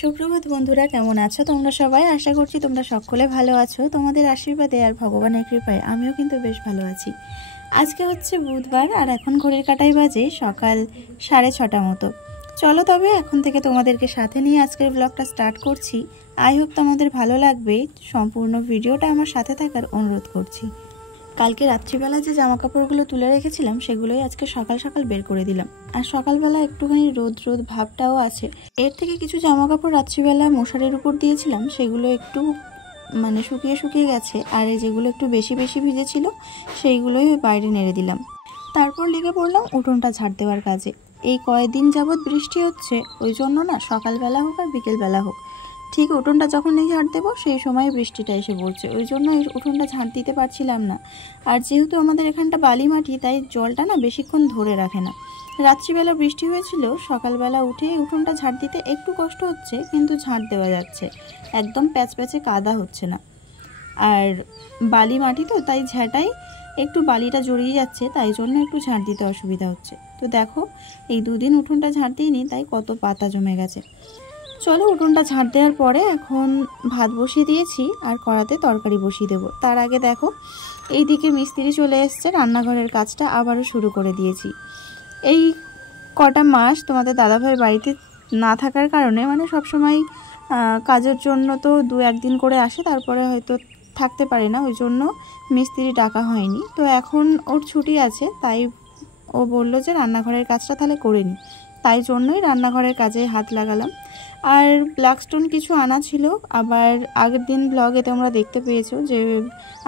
সুপ্রভাত বন্ধুরা, কেমন আছো তোমরা সবাই? আশা করছি তোমরা সকলে ভালো আছো। তোমাদের আশীর্বাদে আর ভগবানের কৃপায় আমিও কিন্তু বেশ ভালো আছি। আজকে হচ্ছে বুধবার আর এখন ঘড়ির কাঁটায় বাজে সকাল 6:30 মতো। চলো তবে এখন থেকে তোমাদেরকে সাথে নিয়ে আজকের ব্লগটা স্টার্ট করছি। আই হোপ তোমাদের ভালো লাগবে। সম্পূর্ণ ভিডিওটা আমার সাথে থাকার অনুরোধ করছি। কালকে রাত্রিবেলা যে জামা কাপড়গুলো তুলে রেখেছিলাম সেগুলোই আজকে সকাল সকাল বের করে দিলাম। আর সকালবেলা একটুখানি রোদ রোদ ভাবটাও আছে। এর থেকে কিছু জামা কাপড় রাত্রিবেলা মশারির উপর দিয়েছিলাম, সেগুলো একটু শুকিয়ে শুকিয়ে গেছে। আর এই যেগুলো একটু বেশি বেশি ভিজেছিল সেইগুলোই বাইরে নেড়ে দিলাম। তারপর লেগে পড়লাম উঠোনটা ঝাড় দেওয়ার কাজে। এই কয়েকদিন যাবৎ বৃষ্টি হচ্ছে, ওই জন্য না সকালবেলা হোক আর বিকেলবেলা হোক ঠিক উঠোনটা যখন ঝাড় দেবো সেই সময় বৃষ্টিটা এসে পড়ছে, ওই জন্য এই উঠোনটা ঝাড় দিতে পারছিলাম না। আর যেহেতু আমাদের এখানটা বালি মাটি, তাই জলটা না বেশিক্ষণ ধরে রাখে না। রাত্রিবেলা বৃষ্টি হয়েছিল, সকালবেলা উঠে উঠোনটা ঝাড় দিতে একটু কষ্ট হচ্ছে, কিন্তু ঝাড় দেওয়া যাচ্ছে, একদম প্যাচ প্যাচে কাদা হচ্ছে না। আর বালি মাটি তো, তাই ঝাঁটাই একটু বালিটা জড়িয়ে যাচ্ছে, তাই জন্য একটু ঝাড় দিতে অসুবিধা হচ্ছে। তো দেখো এই দুদিন উঠোনটা ঝাড় দিইনি, তাই কত পাতা জমে গেছে। চলো উঠোনটা ঝাড় দেওয়ার পরে এখন ভাত বসিয়ে দিয়েছি আর কড়াতে তরকারি বসিয়ে দেবো। তার আগে দেখো এইদিকে মিস্ত্রি চলে এসছে, রান্নাঘরের কাজটা আবারও শুরু করে দিয়েছি। এই কটা মাস তোমাদের দাদাভাই বাড়িতে না থাকার কারণে সবসময় কাজের জন্য তো 2-1 দিন করে আসে, তারপরে হয়তো থাকতে পারে না, ওই জন্য মিস্ত্রি ডাকা হয়নি। তো এখন ওর ছুটি আছে, তাই ও বলল যে রান্নাঘরের কাজটা তাহলে করে নি, তাই জন্যই রান্নাঘরের কাজে হাত লাগালাম। আর ব্ল্যাকস্টোন কিছু আনা ছিল, আবার আগের দিন ব্লগে তোমরা দেখতে পেয়েছো যে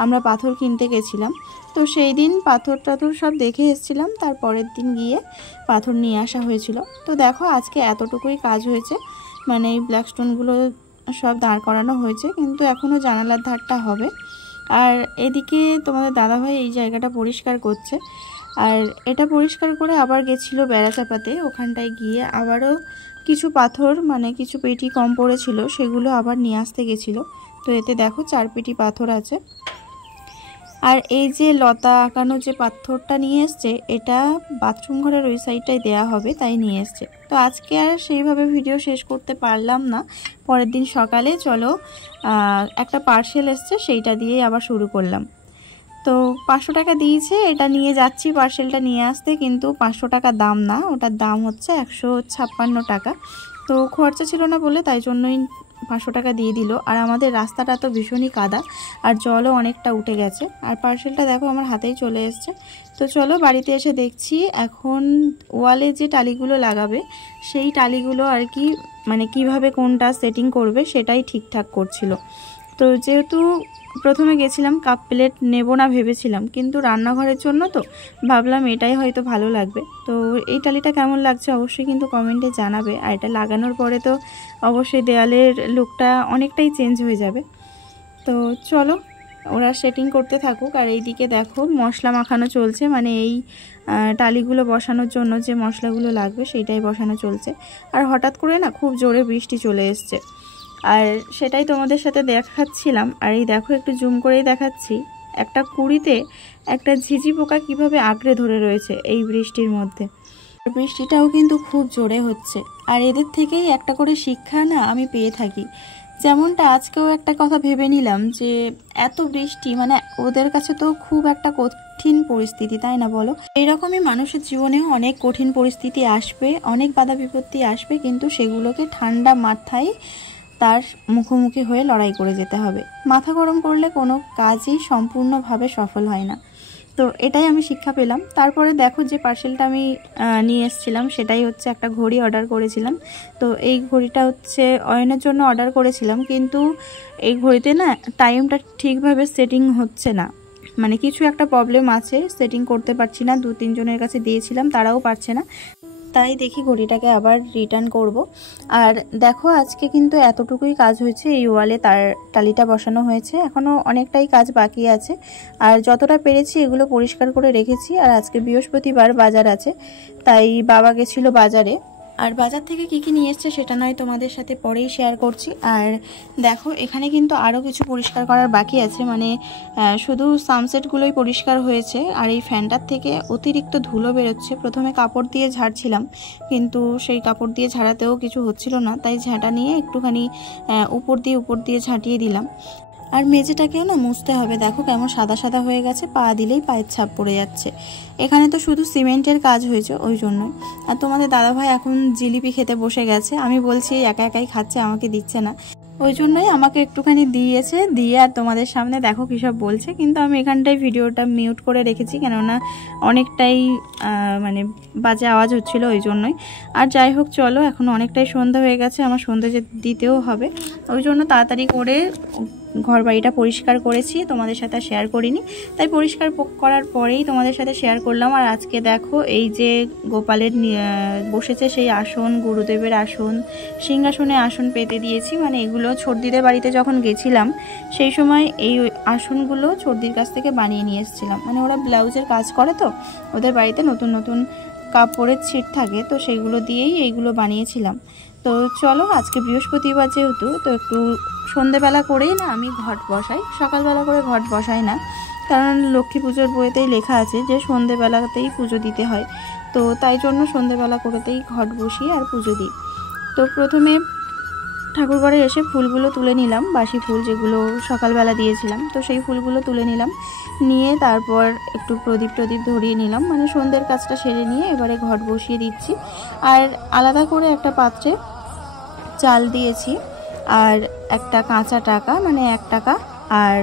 আমরা পাথর কিনতে গেছিলাম। তো সেই দিন পাথর টাথর সব দেখে এসেছিলাম, তারপরের দিন গিয়ে পাথর নিয়ে আসা হয়েছিল। তো দেখো আজকে এতটুকুই কাজ হয়েছে, এই ব্ল্যাকস্টোনগুলো সব দাঁড় করানো হয়েছে, কিন্তু এখনও জানালার ধারটা হবে। আর এদিকে তোমাদের দাদাভাই এই জায়গাটা পরিষ্কার করছে। আর এটা পরিষ্কার করে আবার গেছিলো বেড়া চাপাতে, ওখানটায় গিয়ে আবারও কিছু পাথর কিছু পেটি কম পড়েছিল, সেগুলো আবার নিয়ে আসতে গেছিলো। তো এতে দেখো 4 পেটি পাথর আছে। আর এই যে লতা আঁকানো যে পাথরটা নিয়ে এসছে, এটা বাথরুম ঘরের ওই সাইডটাই দেয়া হবে, তাই নিয়ে এসছে। তো আজকে আর সেইভাবে ভিডিও শেষ করতে পারলাম না। পরের দিন সকালে চলো একটা পার্সেল এসছে, সেইটা দিয়ে আবার শুরু করলাম। তো 500 টাকা দিয়েছে, এটা নিয়ে যাচ্ছি পার্সেলটা নিয়ে আসতে, কিন্তু 500 টাকা দাম না, ওটার দাম হচ্ছে 156 টাকা। তো খরচা ছিল না বলে তাই জন্যই 500 টাকা দিয়ে দিল। আর আমাদের রাস্তাটা তো ভীষণই কাদা, আর জলও অনেকটা উঠে গেছে। আর পার্সেলটা দেখো আমার হাতেই চলে এসছে। তো চলো বাড়িতে এসে দেখছি এখন ওয়ালে যে টালিগুলো লাগাবে, সেই টালিগুলো আর কি কিভাবে কোনটা সেটিং করবে সেটাই ঠিকঠাক করছিল। তো যেহেতু প্রথমে গেছিলাম কাপ প্লেট নেব না ভেবেছিলাম, কিন্তু রান্নাঘরের জন্য তো ভাবলাম এটাই হয়তো ভালো লাগবে। তো এই টালিটা কেমন লাগছে অবশ্যই কিন্তু কমেন্টে জানাবে। আর এটা লাগানোর পরে তো অবশ্যই দেয়ালের লুকটা অনেকটাই চেঞ্জ হয়ে যাবে। তো চলো ওরা সেটিং করতে থাকুক। আর এইদিকে দেখো মশলা মাখানো চলছে, এই টালিগুলো বসানোর জন্য যে মশলাগুলো লাগবে সেইটাই বসানো চলছে। আর হঠাৎ করে না খুব জোরে বৃষ্টি চলে এসছে, আর সেটাই তোমাদের সাথে দেখাচ্ছিলাম। আর এই দেখো একটু জুম করেই দেখাচ্ছি, একটা কুড়িতে একটা ঝিঝি পোকা কিভাবে আঁকড়ে ধরে রয়েছে এই বৃষ্টির মধ্যে। বৃষ্টিটাও কিন্তু খুব জোরে হচ্ছে, আর এদের থেকেই একটা করে শিক্ষা না আমি পেয়ে থাকি। যেমনটা আজকেও একটা কথা ভেবে নিলাম যে এত বৃষ্টি ওদের কাছে তো খুব একটা কঠিন পরিস্থিতি, তাই না বলো? এইরকমই মানুষের জীবনেও অনেক কঠিন পরিস্থিতি আসবে, অনেক বাধা বিপত্তি আসবে, কিন্তু সেগুলোকে ঠান্ডা মাথায় তার মুখোমুখি হয়ে লড়াই করে যেতে হবে। মাথা গরম করলে কোনো কাজই সম্পূর্ণভাবে সফল হয় না। তো এটাই আমি শিক্ষা পেলাম। তারপরে দেখো যে পার্সেলটা আমি নিয়ে এসেছিলাম, সেটাই হচ্ছে একটা ঘড়ি অর্ডার করেছিলাম। তো এই ঘড়িটা হচ্ছে অয়নের জন্য অর্ডার করেছিলাম, কিন্তু এই ঘড়িতে না টাইমটা ঠিকভাবে সেটিং হচ্ছে না, কিছু একটা প্রবলেম আছে, সেটিং করতে পারছি না। 2-3 জনের কাছে দিয়েছিলাম, তারাও পারছে না, তাই দেখি ঘড়িটাকে আবার রিটার্ন করব। আর দেখো আজকে কিন্তু এতটুকুই কাজ হয়েছে, এই ওয়ালে তার টালিটা বসানো হয়েছে, এখনও অনেকটাই কাজ বাকি আছে। আর যতটা পেরেছি এগুলো পরিষ্কার করে রেখেছি। আর আজকে বৃহস্পতিবার বাজার আছে, তাই বাবা গেছিল বাজারে। আর বাজার থেকে কি নিয়ে এসছে সেটা নয় তোমাদের সাথে পরেই শেয়ার করছি। আর দেখো এখানে কিন্তু আরও কিছু পরিষ্কার করার বাকি আছে, মানে শুধু সানসেটগুলোই পরিষ্কার হয়েছে। আর এই ফ্যানটার থেকে অতিরিক্ত ধুলো বেরোচ্ছে। প্রথমে কাপড় দিয়ে ঝাড়ছিলাম, কিন্তু সেই কাপড় দিয়ে ঝাড়াতেও কিছু হচ্ছিল না, তাই ঝাঁটা নিয়ে একটুখানি উপর দিয়ে ঝাঁটিয়ে দিলাম। আর মেঝেটাকেও না মুছতে হবে, দেখো কেমন সাদা সাদা হয়ে গেছে, পা দিলেই পায়ের ছাপ পড়ে যাচ্ছে। এখানে তো শুধু সিমেন্টের কাজ হয়েছে ওই জন্যই। আর তোমাদের দাদাভাই এখন জিলিপি খেতে বসে গেছে, আমি বলছি একা একাই খাচ্ছে, আমাকে দিচ্ছে না, ওই জন্যই আমাকে একটুখানি দিয়েছে। দিয়ে আর তোমাদের সামনে দেখো কী সব বলছে, কিন্তু আমি এখানটায় ভিডিওটা মিউট করে রেখেছি, কেননা অনেকটাই মানে বাজে আওয়াজ হচ্ছিলো ওই জন্যই। আর যাই হোক চলো, এখন অনেকটাই সন্ধ্যা হয়ে গেছে, আমার সন্ধ্যা দিতেও হবে, ওই জন্য তাড়াতাড়ি করে ঘর বাড়িটা পরিষ্কার করেছি, তোমাদের সাথে শেয়ার করিনি, তাই পরিষ্কার করার পরেই তোমাদের সাথে শেয়ার করলাম। আর আজকে দেখো এই যে গোপালের বসেছে সেই আসন, গুরুদেবের আসন, সিংহাসনে আসন পেতে দিয়েছি। মানে এগুলো ছোটদিদের বাড়িতে যখন গেছিলাম সেই সময় এই আসনগুলো ছোটদির কাছ থেকে বানিয়ে নিয়ে এসেছিলাম। মানে ওরা ব্লাউজের কাজ করে, তো ওদের বাড়িতে নতুন নতুন কাপড়ের ছিট থাকে, তো সেইগুলো দিয়েই এইগুলো বানিয়েছিলাম। তো চলো, আজকে বৃহস্পতিবার যেহেতু, তো একটু সন্ধেবেলা করেই না আমি ঘট বসাই, সকালবেলা করে ঘট বসাই না, কারণ লক্ষ্মী পুজোর বইতেই লেখা আছে যে সন্ধেবেলাতেই পুজো দিতে হয়। তো তাই জন্য সন্ধেবেলা করেতেই ঘট বসিয়ে আর পুজো দিই। তো প্রথমে ঠাকুরঘরে এসে ফুলগুলো তুলে নিলাম, বাসি ফুল যেগুলো সকালবেলা দিয়েছিলাম, তো সেই ফুলগুলো তুলে নিলাম, নিয়ে তারপর একটু প্রদীপ ধরিয়ে নিলাম, মানে সন্ধ্যের কাজটা সেরে নিয়ে এবারে ঘট বসিয়ে দিচ্ছি। আর আলাদা করে একটা পাত্রে চাল দিয়েছি, আর একটা কাঁচা টাকা মানে 1 টাকা, আর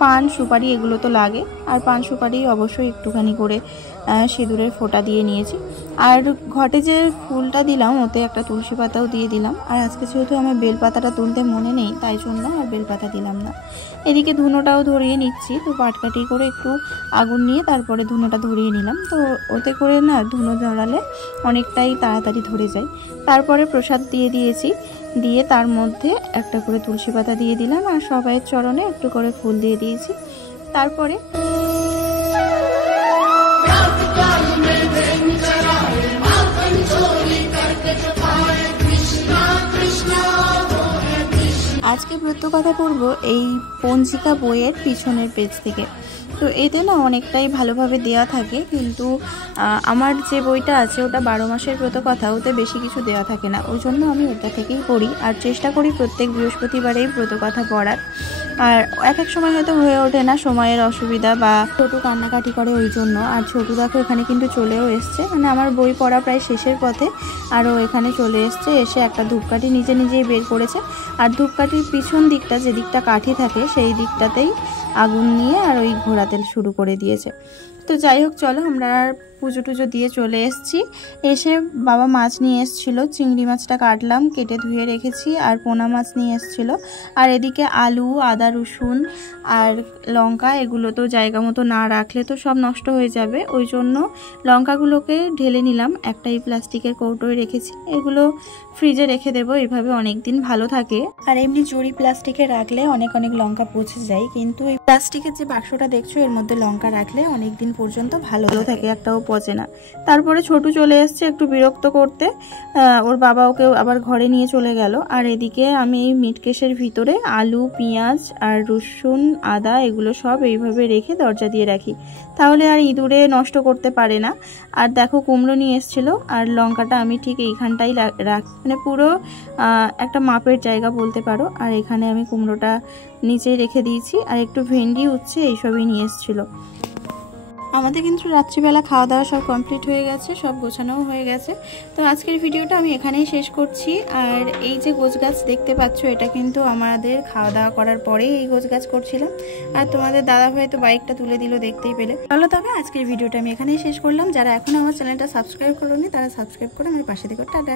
পান সুপারি এগুলো তো লাগে, আর পান সুপারি অবশ্যই একটুখানি করে সিঁদুরের ফোঁটা দিয়ে নিয়েছি। আর ঘটে যে ফুলটা দিলাম ওতে একটা তুলসী পাতাও দিয়ে দিলাম। আর আজকে যেহেতু আমার বেলপাতাটা তুলতে মনে নেই, তাই জন্য আর বেলপাতা দিলাম না। এদিকে ধুনোটাও ধরিয়ে নিচ্ছি, তো পাটকাঠি করে একটু আগুন নিয়ে তারপরে ধুনোটা ধরিয়ে নিলাম, তো ওতে করে না ধুনো ধরালে অনেকটাই তাড়াতাড়ি ধরে যায়। তারপরে প্রসাদ দিয়ে দিয়েছি, দিয়ে তার মধ্যে একটা করে তুলসী পাতা দিয়ে দিলাম, আর সবাইয়ের চরণে একটু করে ফুল দিয়ে দিয়েছি। তারপরে আজকে ব্রত কথা পড়ব এই পঞ্জিকা বইয়ের পিছনের পেজ থেকে। তো এতে না অনেকটাই ভালোভাবে দেওয়া থাকে, কিন্তু আমার যে বইটা আছে ওটা 12 মাসের ব্রত কথা, ওতে বেশি কিছু দেওয়া থাকে না, ওই জন্য আমি ওটা থেকেই পড়ি। আর চেষ্টা করি প্রত্যেক বৃহস্পতিবারেই ব্রত কথা পড়ার। আর এক সময় হয়তো হয়ে ওঠে না, সময়ের অসুবিধা বা ছোটু কান্নাকাটি করে ওই জন্য। আর ছোটু দেখো এখানে কিন্তু চলেও এসছে, মানে আমার বই পড়া প্রায় শেষের পথে, আরও এখানে চলে এসছে, এসে একটা ধূপকাঠি নিজেই বের করেছে। আর ধূপকাঠির পিছন দিকটা, যে দিকটা কাঠি থাকে সেই দিকটাতেই আগুন নিয়ে আর ওই ঘোরাতে শুরু করে দিয়েছে। তো যাই হোক চলো, আমরা আর পুজো টুজো দিয়ে চলে এসেছি। এসে বাবা মাছ নিয়ে এসেছিলো, চিংড়ি মাছটা কাটলাম, কেটে ধুয়ে রেখেছি, আর পোনা মাছ নিয়ে এসেছিলো। আর এদিকে আলু, আদা, রসুন আর লঙ্কা, এগুলো তো জায়গা মতো না রাখলে তো সব নষ্ট হয়ে যাবে, ওই জন্য লঙ্কাগুলোকে ঢেলে নিলাম, একটা এই প্লাস্টিকের কৌটোয় রেখেছি। এগুলো ফ্রিজে রেখে দেবো, এইভাবে অনেক দিন ভালো থাকে। আর এমনি জরি প্লাস্টিকে রাখলে অনেক লঙ্কা পচে যায়, কিন্তু এই প্লাস্টিকের যে বাক্সটা দেখছো এর মধ্যে লঙ্কা রাখলে অনেক দিন পর্যন্ত ভালো থাকে, একটাও পচে না। তারপরে ছোটু চলে এসছে একটু বিরক্ত করতে, ওর বাবা ওকে আবার ঘরে নিয়ে চলে গেল। আর এদিকে আমি এই মিটকেশের ভিতরে আলু, পেঁয়াজ আর রসুন, আদা এগুলো সব এইভাবে রেখে দরজা দিয়ে রাখি, তাহলে আর ইঁদুরে নষ্ট করতে পারে না। আর দেখো কুমড়ো নিয়ে এসেছিলো, আর লঙ্কাটা আমি ঠিক এইখানটাই রাখি, মানে পুরো একটা মাপের জায়গা বলতে পারো। আর এখানে আমি কুমড়োটা নিচেই রেখে দিয়েছি, আর একটু ভেন্ডি, উচ্ছে এইসবই নিয়ে এসেছিলো। আমাদের কিন্তু রাত্রিবেলা খাওয়া দাওয়া সব কমপ্লিট হয়ে গেছে, সব গোছানোও হয়ে গেছে। তো আজকের ভিডিওটা আমি এখানেই শেষ করছি। আর এই যে গোছ গাছ দেখতে পাচ্ছ, এটা কিন্তু আমাদের খাওয়া দাওয়া করার পরেই এই গোছ গাছ করছিলাম। আর তোমাদের দাদাভাই তো বাইকটা তুলে দিল, দেখতেই পেলে। চলো তবে আজকের ভিডিওটা আমি এখানেই শেষ করলাম। যারা এখনো আমার চ্যানেলটা সাবস্ক্রাইব করোনি তারা সাবস্ক্রাইব করে আমার পাশে থেকে টাটা।